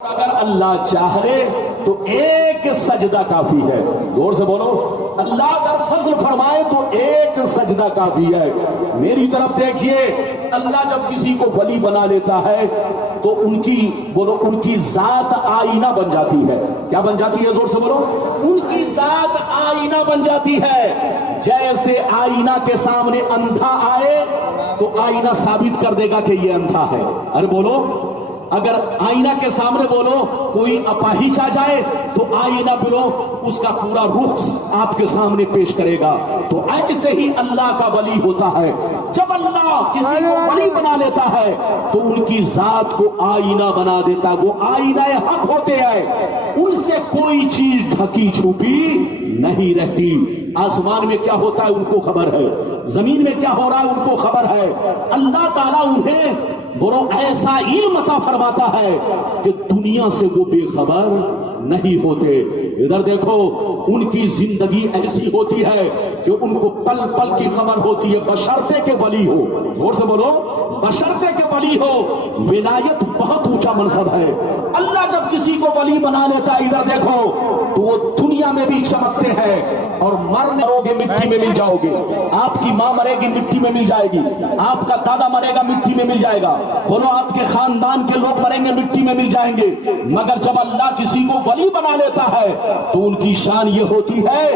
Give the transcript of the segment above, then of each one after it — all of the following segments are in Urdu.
اگر اللہ چاہے تو ایک سجدہ کافی ہے. غور سے بولو. اللہ اگر فضل فرمائے تو ایک سجدہ کافی ہے. میری طرف دیکھیے, اللہ جب کسی کو ولی بنا لیتا ہے تو ان کی ذات آئینہ بن جاتی ہے. کیا بن جاتی ہے؟ زور سے بولو. ان کی ذات آئینہ بن جاتی ہے. جیسے آئینہ کے سامنے اندھا آئے تو آئینہ ثابت کر دے گا کہ یہ اندھا ہے. ارے بولو. اگر آئینہ کے سامنے بولو کوئی اپاہج آ جائے تو آئینہ بولو اس کا پورا رخ آپ کے سامنے پیش کرے گا. تو ایسے ہی اللہ کا ولی ہوتا ہے. جب اللہ کسی کو ولی بنا لیتا ہے تو ان کی ذات کو آئینہ بنا دیتا ہے. وہ آئینہ حق ہوتے ہیں, ان سے کوئی چیز ڈھکی چھپی نہیں رہتی. آسمان میں کیا ہوتا ہے ان کو خبر ہے, زمین میں کیا ہو رہا ہے ان کو خبر ہے. اللہ تعالیٰ انہیں بولو ایسا علم عطا فرماتا ہے کہ دنیا سے وہ بے خبر نہیں ہوتے. ادھر دیکھو, ان کی زندگی ایسی ہوتی ہے کہ ان کو پل پل کی خبر ہوتی ہے, بشرطے کے ولی ہو. زور سے بولو, بشرطے کے ولی ہو. ولایت بہت اونچا منصب ہے. اللہ جب کسی کو ولی بنا لیتا ہے, ادھر دیکھو, تو وہ دنیا میں بھی چمکتے ہیں. اور مرنے گے مٹی میں مل جاؤ گے. آپ کی ماں مرے گی مٹی میں مل جائے گی. آپ کا دادا مرے گا مٹی میں مل جائے گا. بولو آپ کے خاندان کے لوگ مریں گے مٹی میں مل جائیں گے. مگر جب اللہ کسی کو ولی بنا لیتا ہے تو ان کی شان یہ ہوتی ہے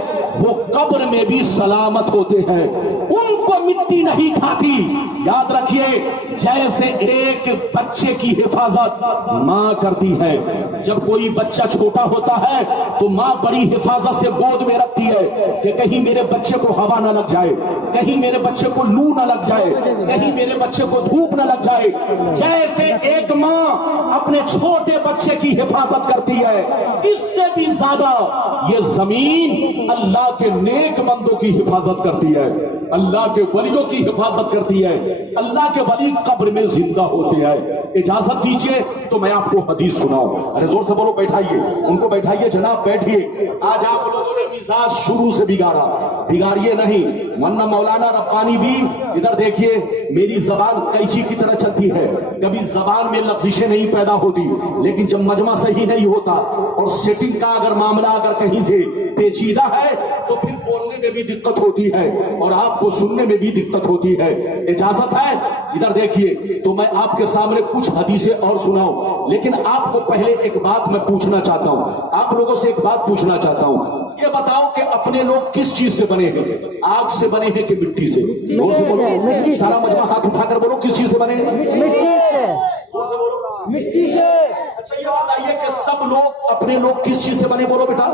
وہ قبر میں بھی سلامت ہوتے ہیں. ان کو مٹی نہیں کھاتی. یاد رکھیے, جیسے ایک بچے کی حفاظت ماں کرتی ہے. جب کوئی بچہ چھوٹا ہوتا ہے تو ماں بڑی حفاظت سے گود میں رکھتی ہے کہ کہیں میرے بچے کو ہوا نہ لگ جائے, کہیں میرے بچے کو لو نہ لگ جائے, کہیں میرے بچے کو دھوپ نہ لگ جائے. جیسے ایک ماں اپنے چھوٹے بچے کی حفاظت کرتی ہے, اس سے بھی زیادہ یہ زمین اللہ کے نیک بندوں کی حفاظت کرتی ہے, اللہ کے ولیوں کی حفاظت کرتی ہے. اللہ کے ولی قبر میں زندہ ہوتے ہیں. اجازت دیجئے تو میں آپ کو حدیث سناؤں. ارے زور سے بولو, بیٹھائیے, ان کو بیٹھائیے جناب, بیٹھیے. آج آپ لوگوں نے مزاج شروع سے بگاڑا, بگاڑیے نہیں, ورنہ مولانا ربانی بھی ادھر دیکھیے, میری زبان قینچی کی طرح چلتی ہے. کبھی زبان میں لغزشیں نہیں پیدا ہوتی, لیکن جب مجمع صحیح نہیں ہوتا اور سیٹنگ کا اگر معاملہ اگر کہیں سے پیچیدہ ہے تو پھر بولنے میں بھی دقت ہوتی ہے اور آپ کو سننے میں بھی دقت ہوتی ہے. اجازت ہے؟ ادھر دیکھیے, تو میں آپ کے سامنے کچھ حدیثیں اور سناؤں, لیکن آپ کو پہلے ایک بات میں پوچھنا چاہتا ہوں. آپ لوگوں سے ایک بات پوچھنا چاہتا ہوں. یہ بتاؤ کہ اپنے لوگ کس چیز سے بنے ہیں؟ آگ سے بنے ہیں کہ مٹی سے؟ سارا مجمع ہاتھ اٹھا کر بولو, کس چیز سے بنے ہیں؟ مٹی سے. اچھا یہ بتائیے کہ سب لوگ اپنے لوگ کس چیز سے بنے؟ بولو بیٹا,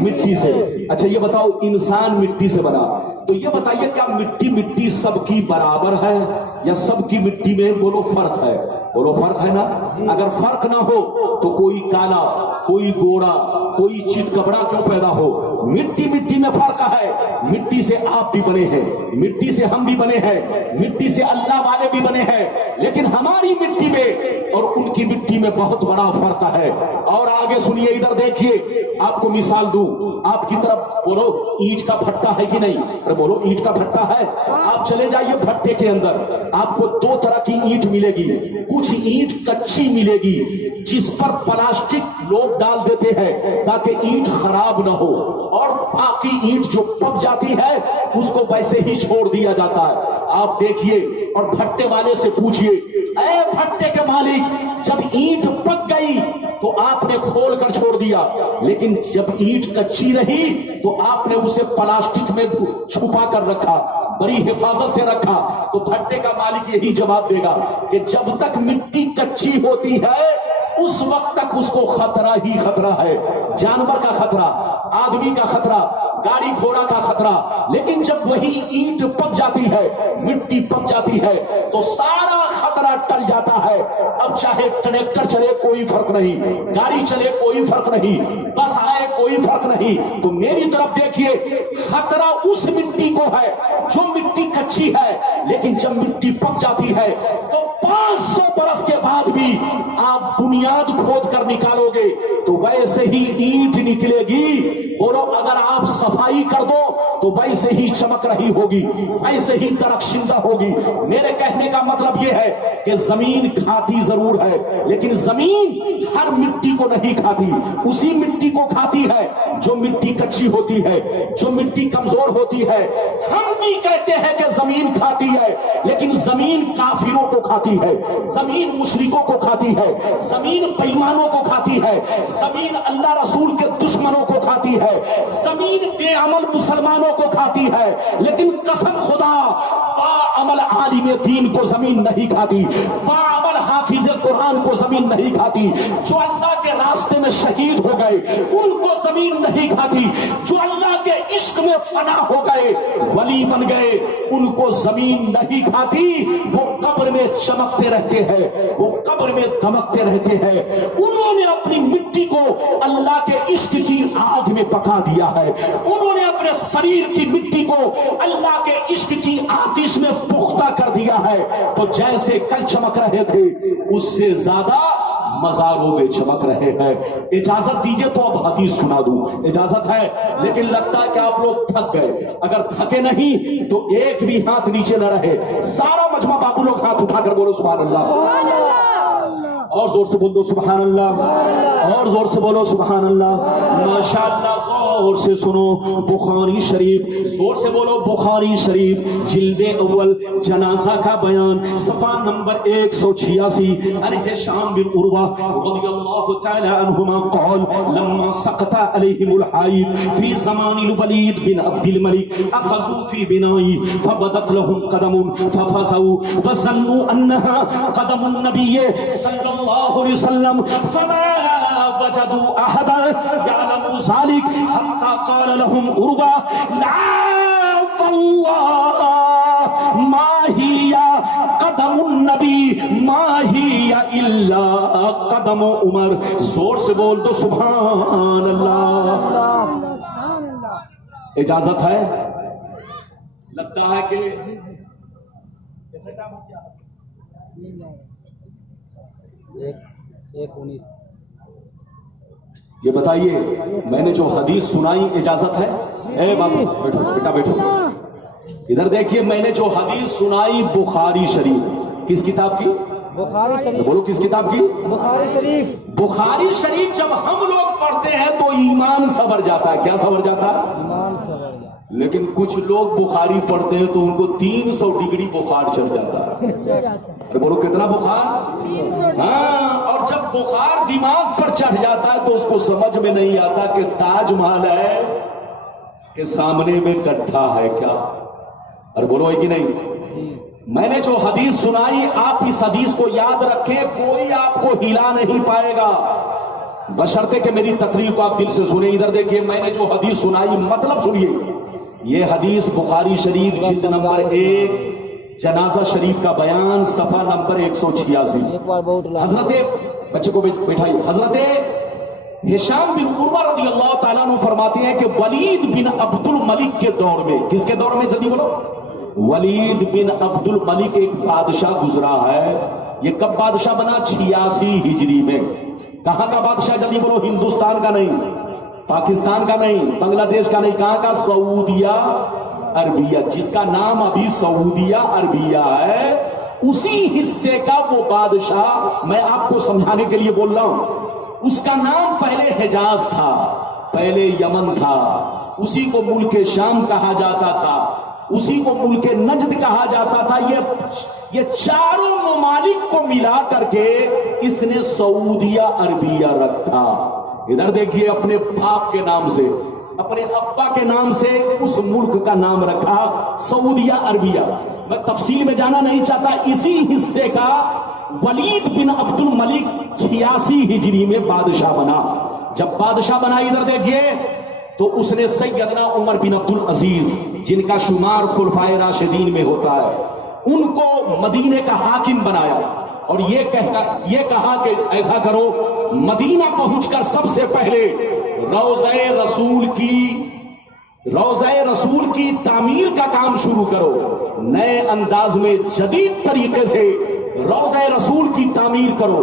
مٹی سے. اچھا یہ بتاؤ, انسان مٹی سے بنا, تو یہ بتائیے کیا مٹی سب کی برابر ہے یا سب کی مٹی میں بولو فرق ہے؟ بولو فرق ہے نا. اگر فرق نہ ہو تو کوئی کالا, کوئی گوڑا, کوئی چیت کپڑا کیوں پیدا ہو؟ مٹی میں فرق ہے. مٹی سے آپ بھی بنے ہیں, مٹی سے ہم بھی بنے ہیں, مٹی سے اللہ والے بھی بنے ہیں, لیکن ہماری مٹی میں اور ان کی مٹی میں بہت بڑا فرق ہے. اور آگے سنیے, ادھر دیکھیے, آپ کو مثال دوں. آپ کی طرف بولو اینٹ کا بھٹا ہے کہ نہیں؟ ارے بولو اینٹ کا بھٹا ہے. آپ چلے جائیے بھٹے کے اندر, آپ کو دو طرح کی اینٹ ملے گی. کچھ اینٹ کچی ملے گی جس پر پلاسٹک لوگ ڈال دیتے ہیں تاکہ اینٹ خراب نہ ہو, اور باقی اینٹ جو پک جاتی ہے اس کو ویسے ہی چھوڑ دیا جاتا ہے. آپ دیکھیے اور بھٹے والے سے پوچھئے, اے بھٹے کے مالک, جب اینٹ پک گئی تو آپ نے کھول کر چھوڑ دیا, لیکن جب اینٹ کچی رہی تو آپ نے اسے پلاسٹک میں چھپا کر رکھا, بڑی حفاظت سے رکھا. تو بھٹے کا مالک یہی جواب دے گا کہ جب تک مٹی کچی ہوتی ہے اس وقت تک اس کو خطرہ ہی خطرہ ہے. جانور کا خطرہ, آدمی کا خطرہ, گاڑی گھوڑا کا خطرہ. لیکن جب وہی اینٹ پک جاتی ہے, مٹی پک جاتی ہے, تو سارا خطرہ ٹل جاتا ہے. اب چاہے ٹریکٹر چلے کوئی فرق نہیں, گاڑی چلے کوئی فرق نہیں, بس آئے کوئی فرق نہیں. تو میری طرف دیکھیے, خطرہ اس مٹی کو ہے جو مٹی کچی ہے, لیکن جب مٹی پک جاتی ہے تو 500 برس کے بعد بھی آپ بنیاد کھود کر نکالو گے تو ویسے ہی اینٹ نکلے گی. بولو اگر آپ صفائی کر دو تو ویسے ہی چمک رہی ہوگی, ویسے ہی درخشندہ ہوگی. میرے کہنے کا مطلب یہ ہے کہ زمین کھاتی ضرور ہے, لیکن زمین ہر مٹی کو نہیں کھاتی. اسی مٹی کو کھاتی ہے جو مٹی کچی ہوتی ہے, جو مٹی کمزور ہوتی ہے. ہم بھی کہتے ہیں کہ زمین کھاتی ہے, لیکن زمین کافروں کو کھاتی ہے, زمین مشرکوں کو کھاتی ہے, زمین بےایمانوں کو کھاتی ہے, زمین اللہ رسول کے دشمنوں کو کھاتی ہے, زمین بے عمل مسلمانوں کو کھاتی ہے. لیکن قسم خدا با عمل عالم دین کو زمین نہیں کھاتی, با عمل حافظ قرآن کو زمین نہیں کھاتی. جو اللہ کے راستے میں شہید ہو گئے ان کو زمین نہیں کھاتی. جو اللہ کے عشق میں فنا ہو گئے, ولی بن گئے, ان کو زمین نہیں کھاتی. وہ قبر میں چمکتے رہتے ہیں, وہ قبر میں دمکتے رہتے ہیں. انہوں نے اپنی مٹی کو اللہ کے عشق کی آگ میں پکا دیا ہے. انہوں نے اپنے شریر کی مٹی کو اللہ کے عشق کی آتش میں پختہ کر دیا ہے. تو جیسے کل چمک رہے تھے اس سے زیادہ مزاروں میں چمک رہے ہیں. اجازت دیجئے تو اب حدیث سنا دوں, اجازت ہے, لیکن لگتا ہے کہ آپ لوگ تھک گئے. اگر تھکے نہیں تو ایک بھی ہاتھ نیچے نہ رہے. سارا مجمع بابو لوگ ہاتھ اٹھا کر بولو سبحان اللہ. اور زور سے بول دو سبحان اللہ, اور زور سے بولو سبحان اللہ. ماشاءاللہ غور سے سنو بخاری شریف, زور سے بولو بخاری شریف جلد اول جنازہ کا بیان صفحہ نمبر 186. ان ہشام بن عروہ رضی اللہ تعالی عنہما قال لما سقط علیہم الحائط فی زمان الولید بن عبد الملک اخذوا فی بنائی فبدت لهم قدم ففزوا فظنوا انها قدم النبی صلی اللہ علیہ وسلم فما وجدوا احدا يعلم ذلك حتى قال لهم عروہ لا والله ما هي قدم النبی ما هي الا قدم عمر. زور سے بول دو سبحان اللہ. اجازت ہے؟ لگتا ہے کہ یہ بتائیے میں نے جو حدیث سنائی اجازت ہے؟ اے بابو بیٹھو بیٹا بیٹھو. ادھر دیکھیے میں نے جو حدیث سنائی بخاری شریف, کس کتاب کی؟ بخاری شریف. بولو کس کتاب کی؟ بخاری شریف. بخاری شریف جب ہم لوگ پڑھتے ہیں تو ایمان سنور جاتا ہے. کیا سنور جاتا ہے؟ ایمان سنور جاتا. لیکن کچھ لوگ بخاری پڑھتے ہیں تو ان کو 300 ڈگری بخار چڑھ جاتا ہے. بولو کتنا بخار؟ 300. ہاں, اور جب بخار دماغ پر چڑھ جاتا ہے تو اس کو سمجھ میں نہیں آتا کہ تاج محل ہے کہ سامنے میں گڈھا ہے کیا. اور بولو ہے کہ نہیں؟ میں نے جو حدیث سنائی آپ اس حدیث کو یاد رکھیں, کوئی آپ کو ہلا نہیں پائے گا بشرطے کہ میری تقریر کو آپ دل سے سنیں. ادھر دیکھیے میں نے جو حدیث سنائی مطلب سنیے. یہ حدیث بخاری شریف جلد نمبر 1 جنازہ شریف کا بیان صفحہ نمبر 186. حضرت بچے کو بیٹھائیے. حضرت ہشام بن عروہ رضی اللہ تعالیٰ عنہ فرماتے ہیں کہ ولید بن عبد الملک کے دور میں, کس کے دور میں جلدی بولو؟ ولید بن عبد الملک ایک بادشاہ گزرا ہے. یہ کب بادشاہ بنا؟ 86 ہجری میں. کہاں کا بادشاہ جلدی بولو؟ ہندوستان کا نہیں, پاکستان کا نہیں, بنگلہ دیش کا نہیں, کہاں کا؟ سعودیہ عربیہ, جس کا نام ابھی سعودیہ عربیہ ہے اسی حصے کا وہ بادشاہ. میں آپ کو سمجھانے کے لیے بول رہا ہوں. اس کا نام پہلے حجاز تھا, پہلے یمن تھا, اسی کو ملک شام کہا جاتا تھا, اسی کو ملک نجد کہا جاتا تھا. یہ چاروں ممالک کو ملا کر کے اس نے سعودیہ عربیہ رکھا. ادھر دیکھیے اپنے باپ کے نام سے, اپنے ابا کے نام سے اس ملک کا نام رکھا سعودیہ عربیہ. میں تفصیل میں جانا نہیں چاہتا. اسی حصے کا ولید بن عبد الملک 86 ہجری میں بادشاہ بنا. جب بادشاہ بنا ادھر دیکھیے تو اس نے سیدنا عمر بن عبد العزیز جن کا شمار خلفائے راشدین میں ہوتا ہے ان کو مدینے کا حاکم بنایا اور یہ کہا کہ ایسا کرو مدینہ پہنچ کر سب سے پہلے روضہ رسول کی تعمیر کا کام شروع کرو. نئے انداز میں جدید طریقے سے روضہ رسول کی تعمیر کرو.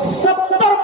70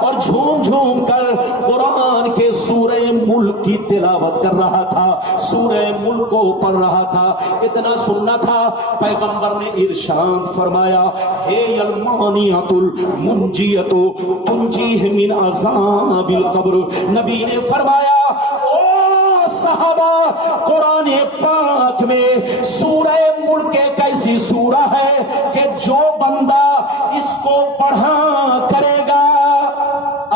اور جھوم جھوم کر قرآن کے سورہ ملک کی تلاوت کر رہا تھا، سورہ ملک کو پڑھ رہا تھا۔ اتنا سننا تھا، پیغمبر نے ارشاد فرمایا ہے المانیۃ المنجیۃ تنجیہ من عذاب القبر۔ نبی نے فرمایا او صحابہ، قرآن پاک میں سورہ ملک ایک ایسی سورہ ہے کہ جو بندہ اس کو پڑھا کرے گا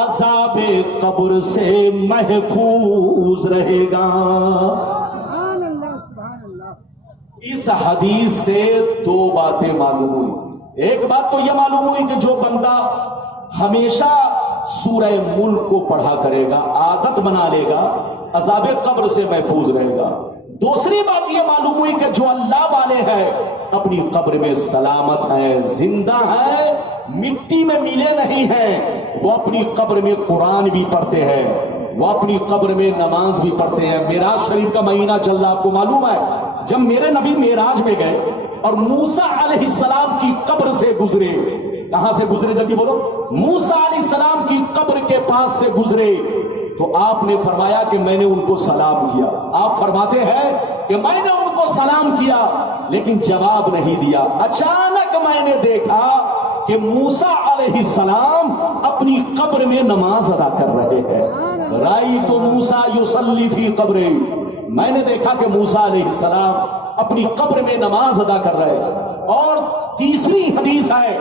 عذاب قبر سے محفوظ رہے گا۔ اس حدیث سے دو باتیں معلوم ہوئی۔ ایک بات تو یہ معلوم ہوئی کہ جو بندہ ہمیشہ سورہ ملک کو پڑھا کرے گا، عادت بنا لے گا، عذاب قبر سے محفوظ رہے گا۔ دوسری بات یہ معلوم ہوئی کہ جو اللہ والے ہیں اپنی قبر میں سلامت ہیں، زندہ ہیں، مٹی میں ملے نہیں ہیں، وہ اپنی قبر میں قرآن بھی پڑھتے ہیں، وہ اپنی قبر میں نماز بھی پڑھتے ہیں۔ معراج شریف کا مہینہ چل رہا، آپ کو معلوم ہے جب میرے نبی معراج میں گئے اور موسیٰ علیہ السلام کی قبر سے گزرے، کہاں سے گزرے جلدی بولو، موسیٰ علیہ السلام کی قبر کے پاس سے گزرے تو آپ نے فرمایا کہ میں نے ان کو سلام کیا۔ آپ فرماتے ہیں کہ میں نے ان کو سلام کیا لیکن جواب نہیں دیا۔ اچانک میں نے دیکھا کہ موسیٰ علیہ السلام اپنی قبر میں نماز ادا کر رہے ہیں۔ رأیت موسیٰ یصلی فی قبرہ، میں نے دیکھا کہ موسیٰ علیہ السلام اپنی قبر میں نماز ادا کر رہے ہیں۔ اور تیسری حدیث ہے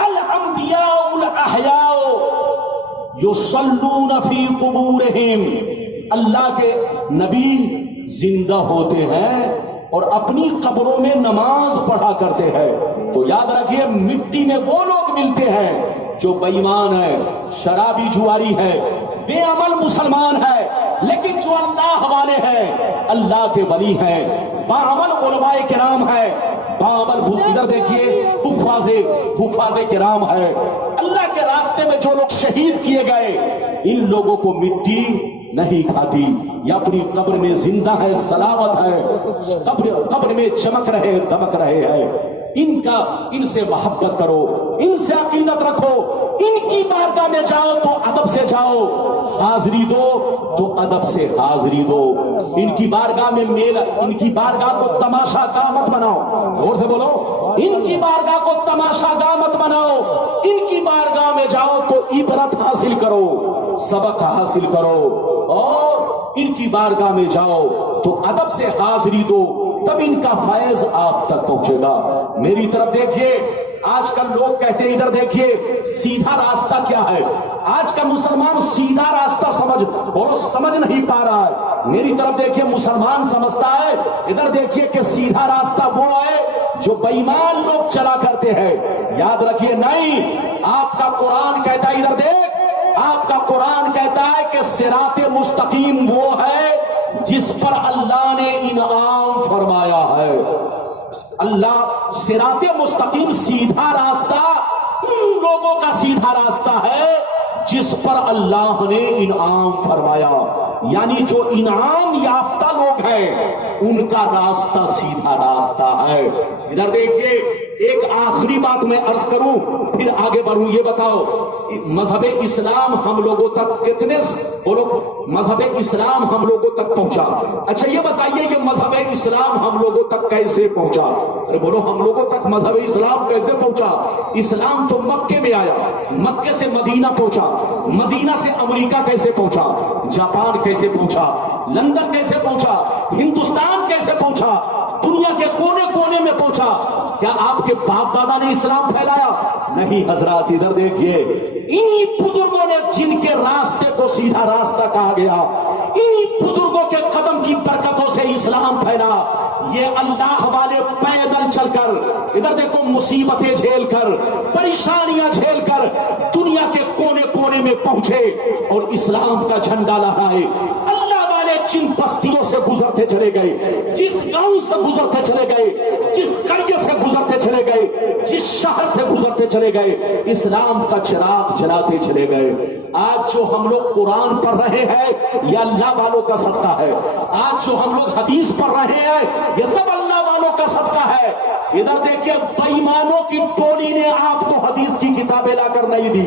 الانبیاء الاحیاء یصلون فی قبورہم، اللہ کے نبی زندہ ہوتے ہیں اور اپنی قبروں میں نماز پڑھا کرتے ہیں۔ تو یاد رکھیے مٹی میں وہ لوگ ملتے ہیں جو بے ایمان ہے، شرابی جواری ہے، بے عمل مسلمان ہے، لیکن جو اللہ والے ہیں، اللہ کے ولی ہیں، باعمل علماء کرام ہے، باعمل ادھر دیکھیے حفاظ کرام ہے، اللہ کے راستے میں جو لوگ شہید کیے گئے، ان لوگوں کو مٹی نہیں کھاتی، یہ اپنی قبر میں زندہ ہے، سلامت ہے، قبر میں چمک رہے دمک رہے ہیں۔ ان سے محبت کرو، ان سے عقیدت رکھو، ان کی بارگاہ میں جاؤ تو ادب سے جاؤ، حاضری دو تو ادب سے حاضری دو۔ ان کی بارگاہ میں ان کی بارگاہ کو تماشا گاہ مت بناؤ، زور سے بولو، ان کی بارگاہ کو تماشا گاہ مت بناؤ، ان کی بارگاہ میں جاؤ تو عبرت حاصل کرو، سبق حاصل کرو، اور ان کی بارگاہ میں جاؤ تو ادب سے حاضری دو، تب ان کا فیض آپ تک پہنچے گا۔ میری طرف دیکھیے، آج کل لوگ کہتے ہیں ادھر دیکھیے سیدھا راستہ کیا ہے، آج کا مسلمان سیدھا راستہ سمجھ نہیں پا رہا ہے۔ میری طرف دیکھیے، مسلمان سمجھتا ہے ادھر دیکھیے کہ سیدھا راستہ وہ ہے جو بے ایمان لوگ چلا کرتے ہیں۔ یاد رکھیے نہیں، آپ کا قرآن کہتا ہے، ادھر دیکھ، آپ کا قرآن کہتا ہے کہ صراط مستقیم وہ ہے جس پر اللہ نے انعام فرمایا ہے۔ اللہ صراط مستقیم سیدھا راستہ ان لوگوں کا سیدھا راستہ ہے جس پر اللہ نے انعام فرمایا، یعنی جو انعام یافتہ لوگ ہیں ان کا راستہ سیدھا راستہ ہے۔ ادھر دیکھیے، ایک آخری بات میں عرض کروں پھر آگے بڑھوں، یہ بتاؤ مذہب اسلام ہم لوگوں تک کتنے مذہب اسلام ہم لوگوں تک پہنچا؟ اچھا یہ بتائیے یہ مذہب اسلام ہم لوگوں تک کیسے پہنچا؟ ارے بولو، ہم لوگوں تک مذہب اسلام کیسے پہنچا؟ اسلام تو مکے میں آیا، مکے سے مدینہ پہنچا، مدینہ سے امریکہ کیسے پہنچا، جاپان کیسے پہنچا، لندن کیسے پہنچا، ہندوستان کیسے پہنچا، دنیا کے کونے کونے میں پہنچا۔ کیا آپ کے باپ دادا نے اسلام پھیلایا؟ نہیں حضرات، ادھر دیکھیے، انہی بزرگوں نے جن کے راستے کو سیدھا راستہ کہا گیا، انہی بزرگوں کے قدم کی برکتوں سے اسلام پھیلا۔ یہ اللہ والے پیدل چل کر، ادھر دیکھو، مصیبتیں جھیل کر، پریشانیاں جھیل کر دنیا کے کونے کونے میں پہنچے اور اسلام کا جھنڈا لہرائے۔ اللہ والے جن بستیوں سے گزرتے چلے گئے، جس گاؤں سے گزرتے چلے گئے، جس قريے سے گزرتے چلے گئے، جس شہر سے گزرتے چلے گئے، اسلام کا چراغ جلاتے چلے گئے۔ آج جو ہم لوگ قرآن پڑھ رہے ہیں یہ اللہ والوں کا صدقہ ہے، آج جو ہم لوگ حدیث پڑھ رہے ہیں یہ سب اللہ والوں کا صدقہ ہے۔ ادھر دیکھیے، بے ایمانوں کی ٹولی نے آپ کو حدیث کی کتابیں لا کر نہیں دی،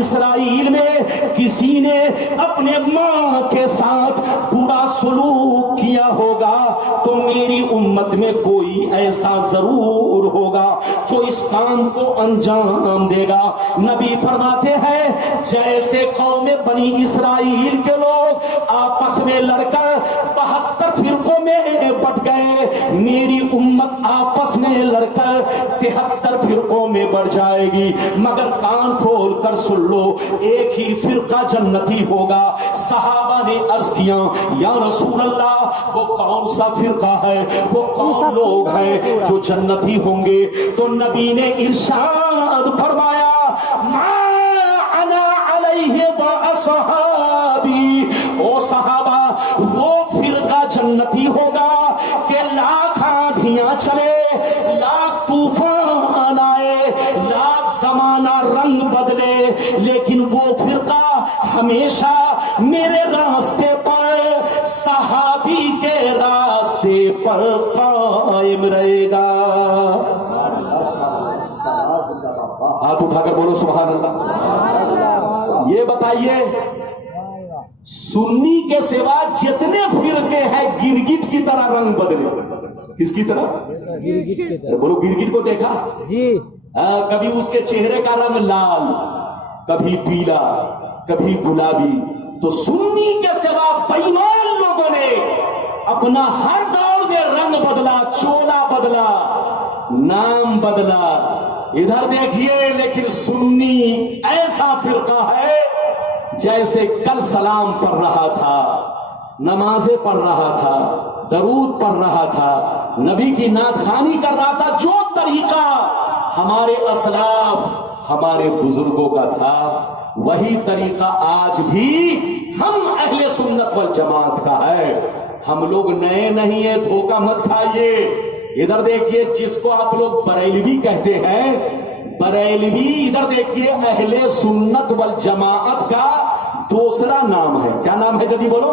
اسرائیل میں کسی نے اپنے ماں کے ساتھ برا سلوک کیا ہوگا تو میری امت میں کوئی ایسا ضرور ہوگا جو اس کام کو انجام دے گا۔ نبی فرماتے ہیں جیسے قوم بنی اسرائیل کے لوگ آپس میں لڑ کر 72 فرقوں میں بٹ گئے، میری امت آپس میں لڑ کر 73 فرقوں میں بڑھ جائے گی، مگر کان کھول کر سن لو ایک ہی فرقہ جنتی ہوگا۔ صحابہ نے عرض کیا یا رسول اللہ وہ کون سا فرقہ ہے، وہ کون لوگ ہیں جو جنتی ہوں گے؟ تو نبی نے ارشاد فرمایا ما انا علیہ واصحابی، او صحابہ وہ فرقہ جنتی ہوگا کہ لاکھ آندھیاں چلے، لاکھ طوفان آئے، لاکھ زمانہ رنگ بدلے، لیکن وہ فرقہ ہمیشہ میرے راستے پر، صحابی کے راستے پر قائم رہے گا۔ ہاتھ اٹھا کر بولو سبحان اللہ۔ یہ بتائیے سنی کے سوا جتنے فرقے ہیں گرگٹ کی طرح رنگ بدلے، کس کی طرح؟ گرگٹ کی طرح۔ بولو گرگٹ کو دیکھا جی، کبھی اس کے چہرے کا رنگ لال، کبھی پیلا، کبھی گلابی۔ تو سنی کے سوا بے ایمان لوگوں نے اپنا ہر دور میں رنگ بدلا، چولا بدلا، نام بدلا۔ ادھر دیکھیے لیکن سنی ایسا فرقہ ہے جیسے کل سلام پڑھ رہا تھا، نمازیں پڑھ رہا تھا، درود پڑھ رہا تھا، نبی کی نعت خوانی کر رہا تھا، جو طریقہ ہمارے اسلاف ہمارے بزرگوں کا تھا وہی طریقہ آج بھی ہم اہل سنت والجماعت کا ہے۔ ہم لوگ نئے نہیں ہیں، دھوکہ مت کھائیے۔ ادھر دیکھیے جس کو آپ لوگ بریلوی کہتے ہیں، بریلوی ادھر دیکھیے اہل سنت والجماعت کا دوسرا نام ہے۔ کیا نام ہے جدی بولو؟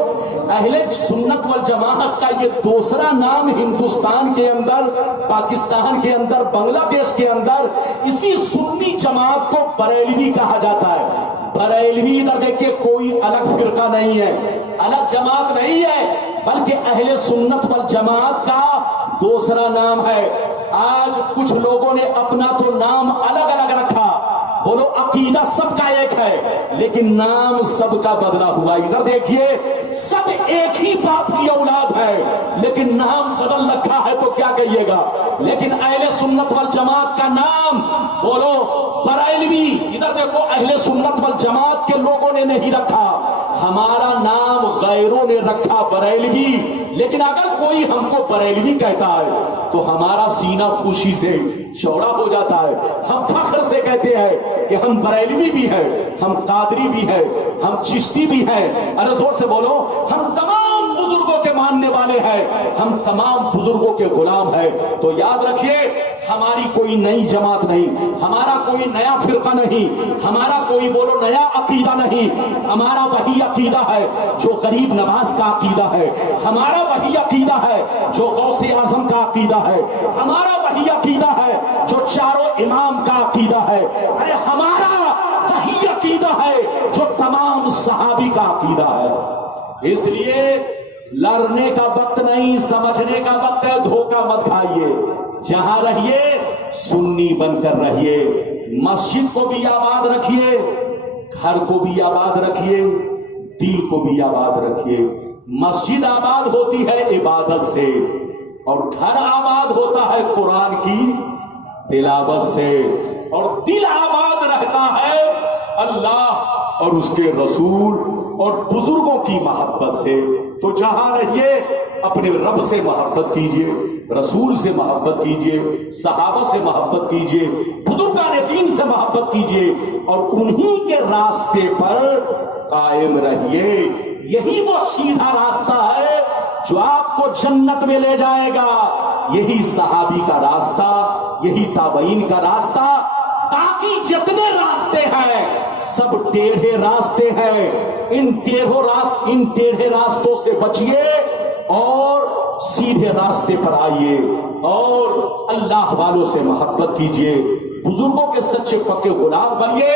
اہل سنت والجماعت کا یہ دوسرا نام ہندوستان کے اندر، پاکستان کے اندر، بنگلہ دیش کے اندر اسی سنی جماعت کو بریلوی کہا جاتا ہے۔ بریلوی ادھر دیکھیے کوئی الگ فرقہ نہیں ہے، الگ جماعت نہیں ہے، بلکہ اہل سنت والجماعت کا دوسرا نام ہے۔ آج کچھ لوگوں نے اپنا تو نام الگ الگ رکھا، بولو عقیدہ سب کا ایک ہے لیکن نام سب کا بدلا ہوا۔ ادھر دیکھیے سب ایک ہی باپ کی اولاد ہے لیکن نام بدل رکھا ہے، تو کیا کہیے گا؟ لیکن اہل سنت والجماعت کا نام بولو بریلوی، ادھر دیکھو اہل سنت والجماعت کے لوگوں نے نہیں رکھا، ہمارا نام غیروں نے رکھا بریلوی۔ لیکن اگر کوئی ہم کو بریلوی کہتا ہے تو ہمارا سینہ خوشی سے چوڑا ہو جاتا ہے، ہم فخر سے کہتے ہیں کہ ہم بریلوی بھی ہیں، ہم قادری بھی ہیں، ہم چشتی بھی ہیں۔ ارے زور سے بولو، ہم تمام بزرگوں کے ماننے والے ہیں، ہم تمام بزرگوں کے غلام ہیں۔ تو یاد رکھیے ہماری کوئی نئی جماعت نہیں، ہمارا کوئی نیا فرقہ نہیں، ہمارا کوئی بولو نیا عقیدہ نہیں، ہمارا وہی عقیدہ ہے جو غریب نواز کا عقیدہ ہے، ہمارا وہی عقیدہ ہے جو غوث اعظم کا عقیدہ ہے، ہمارا وہی عقیدہ ہے جو چاروں امام کا عقیدہ ہے، ارے ہمارا وہی عقیدہ ہے جو تمام صحابی کا عقیدہ ہے۔ اس لیے لڑنے کا وقت نہیں، سمجھنے کا وقت ہے۔ دھوکہ مت کھائیے، جہاں رہیے سنی بن کر رہیے، مسجد کو بھی آباد رکھیے، گھر کو بھی آباد رکھیے، دل کو بھی آباد رکھیے۔ مسجد آباد ہوتی ہے عبادت سے اور گھر آباد ہوتا ہے قرآن کی تلاوت سے، اور دل آباد رہتا ہے اللہ اور اس کے رسول اور بزرگوں کی محبت سے۔ تو جہاں رہیے اپنے رب سے محبت کیجئے، رسول سے محبت کیجئے، صحابہ سے محبت کیجئے، بزرگان دین سے محبت کیجئے اور انہی کے راستے پر قائم رہیے۔ یہی وہ سیدھا راستہ ہے جو آپ کو جنت میں لے جائے گا، یہی صحابی کا راستہ، یہی تابعین کا راستہ۔ باقی جتنے راستے ہیں سب ٹیڑھے راستے ہیں، ان ٹیڑھے راستوں سے بچیے اور سیدھے راستے پر آئیے اور اللہ والوں سے محبت کیجیے، بزرگوں کے سچے پکے غلام بنیے۔